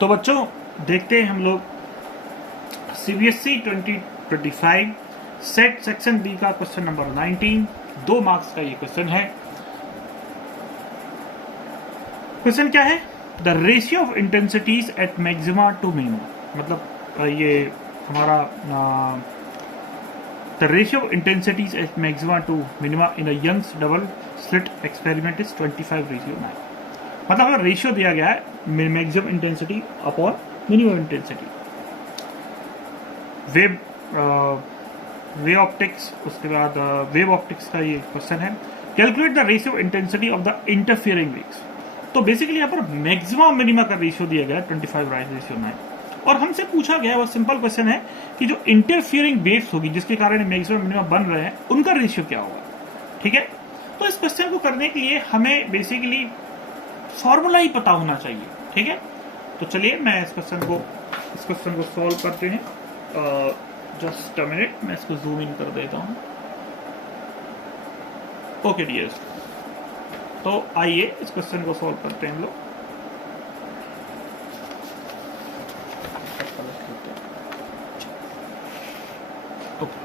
तो बच्चों देखते हैं हम लोग सीबीएसई 2025 सेट सेक्शन बी का क्वेश्चन नंबर 19, 2 मार्क्स का ये क्वेश्चन है। क्वेश्चन क्या है? The ratio of intensities at maxima to minima. मतलब ये हमारा the ratio of intensities at maxima to minima in a Young's double slit experiment is 25:9। मतलब अगर रेशियो दिया गया है maximum intensity upon minimum intensity, wave optics, उसके बाद वेव ऑप्टिक्स का ये क्वेश्चन है। Calculate the ratio intensity of the interfering waves. तो बेसिकली यहाँ पर मैक्सिमम मिनिमा का रेशियो दिया गया है 25:9 और हमसे पूछा गया वो सिंपल क्वेश्चन है कि जो इंटरफियरिंग वेव्स होगी जिसके कारण मैक्सिमम मिनिमा बन रहे हैं उनका रेशियो क्या होगा। ठीक है, तो इस क्वेश्चन को करने के लिए हमें बेसिकली फॉर्मूला ही पता होना चाहिए। ठीक है, तो चलिए मैं इस क्वेश्चन को सॉल्व करते हैं। जस्ट अ मिनट, मैं इसको जूम इन कर देता हूं। ओके डियर्स, तो आइए इस क्वेश्चन को सॉल्व करते हैं हम लोग। ओके,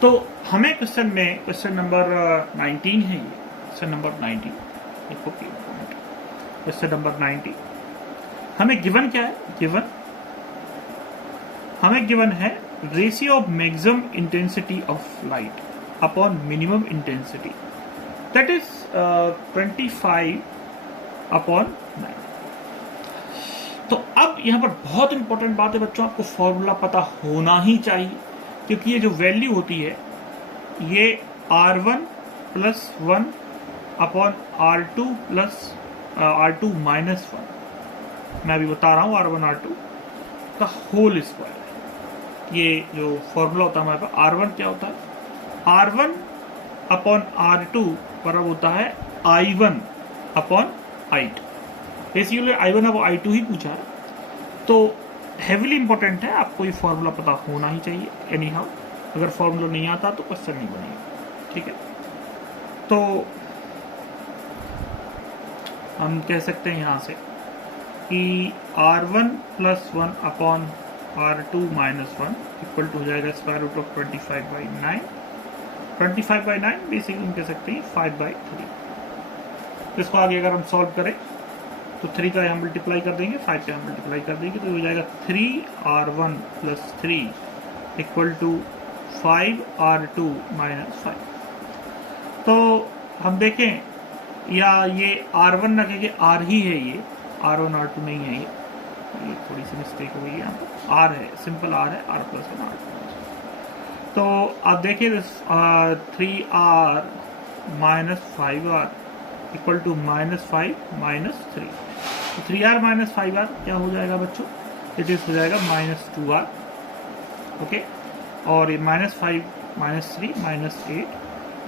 तो हमें क्वेश्चन नंबर 19 है। ये क्वेश्चन नंबर 19, क्वेश्चन नंबर 90 हमें गिवन क्या है? हमें गिवन है ratio of maximum intensity of light upon minimum intensity, that is 25/9। तो अब यहां पर बहुत इंपॉर्टेंट बात है बच्चों, आपको फॉर्मूला पता होना ही चाहिए, क्योंकि ये जो वैल्यू होती है ये R1 + 1 अपॉन R2 - 1, मैं अभी बता रहा हूं R1 R2 का होल स्क्वायर है। ये जो फॉर्मूला होता है हमारे पास, R1 क्या होता है? R1 अपॉन R2 बराबर होता है I1 upon I2। Basically I1 अब I2 ही पूछा है, तो हेविली इंपॉर्टेंट है, आपको ये फॉर्मूला पता होना ही चाहिए। एनी हाउ, अगर फॉर्मूला नहीं आता तो क्वेश्चन नहीं बनेगा। ठीक है, तो हम कह सकते हैं यहां से कि R1 + 1 upon R2 - 1 equal to हो जाएगा √of 25/9। 25/9 बेसिकली हम कह सकते हैं 5/3। इसको आगे अगर हम सॉल्व करें तो 3 का हम मल्टीप्लाई कर देंगे, 5 का हम मल्टीप्लाई कर देंगे, तो हो जाएगा 3R1 + 3 इक्वल टू 5R2 - 5। तो हम देखें, या ये R1 रखेंगे, R ही है ये, R1 R2 नहीं है ये थोड़ी सी मिस्टेक हो गई यहाँ पर। R है, सिंपल R है, R + 1 R2। तो आप देखिए 3R - 5R इक्वल टू -5 - 3। तो 3R - 5R क्या हो जाएगा बच्चों? इट इज हो जाएगा -2R। ओके, और ये -5 - 3 -8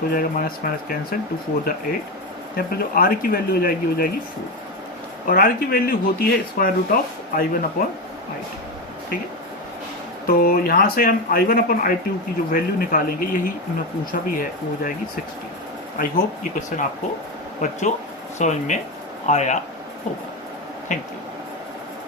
हो जाएगा, माइनस कैंसिल, 2 4 = 8। यहाँ पर जो R की वैल्यू हो जाएगी 4, और R की वैल्यू होती है √of I1 अपॉन I2। ठीक है, तो यहाँ से हम I1 अपॉन I2 की जो वैल्यू निकालेंगे, यही उन्होंने पूछा भी है, वो हो जाएगी 60। आई होप ये क्वेश्चन आपको बच्चों समझ में आया होगा। Thank you.